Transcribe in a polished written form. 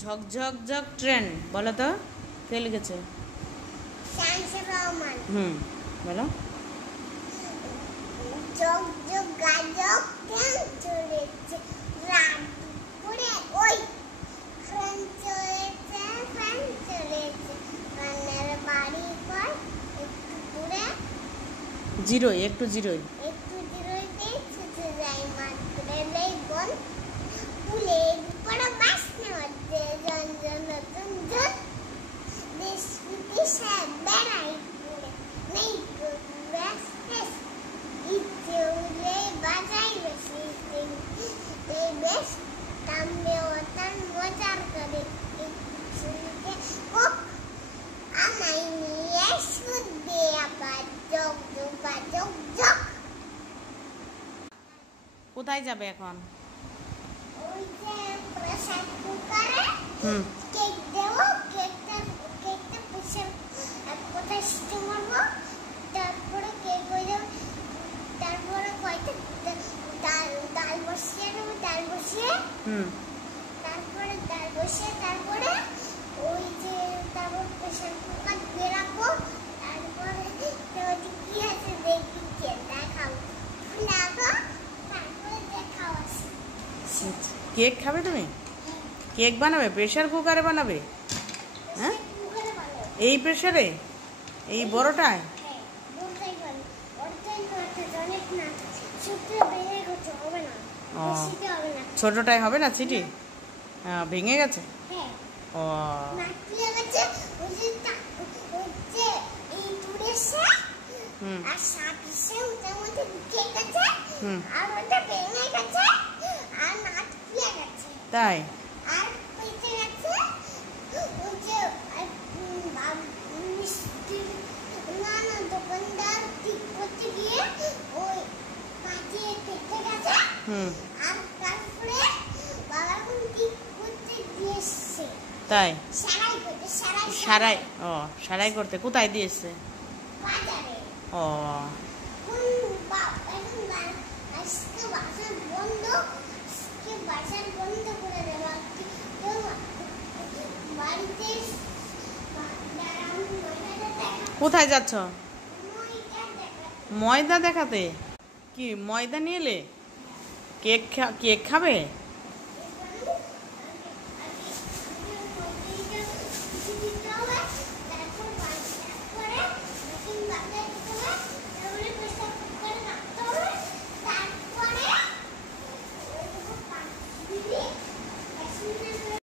ঝকঝক ঝক train বলো তো কে লিখেছে? বলো। ঝক ঝক গাজক ট্রেন চলেছে রাত দুপুরে ওই ট্রেন চলেছে রান্নার বাড়ি ঘর একটু দূরে জিরোই একটু জিরোই জিরোতে ছুটে যায় মাত্র নেই বন ফুলের উপরে বাসনা হচ্ছে জন দেশ বিদেশে বেড়াই ঘুরে নেই বেশ ইচ্ছে উড়ে বাজাই বেশি এই বেশ তামলে ওতার মজার করে শুনতে কক আমায় নিয়ে শুনতে আবার জগ জগ কোথায় যাবে এখন? ওই যে প্রেসার কুকারে কেক দেবো কেকটা প্রেসার কোথায় সিটি মারবো তারপরে কেক হয়ে যাবে তারপরে কয়টা ডাল বসিয়ে দেবো তারপরে ওই যে তারপর প্রেসার কুকার দিয়ে রাখবো তারপরে কি আছে দেখি দেখাবো তারপরে দেখাও কেক খাবে তুমি? কেক বানাবে প্রেসার কুকারে বানাবে? হ্যাঁ এই প্রেসারে এই বড়টায়? ছোটটাই হবে না সিটি ভেঙে গেছে? ও তাই দোকানদার ঠিক করতে গিয়ে ওই কাটিয়ে কেটে গেছে আর তারপরে বাবা কোন ঠিক করতে দিয়েছে তাই সারাই ও সারাই করতে কোথায় দিয়েছে? বাজারে ও কোন এখন আজকে বাজার বন্ধ করে দেওয়া বাড়িতে কোথায় যাচ্ছ? ময়দা দেখাতে? কি ময়দা নিয়ে এলে? কেক খাবে?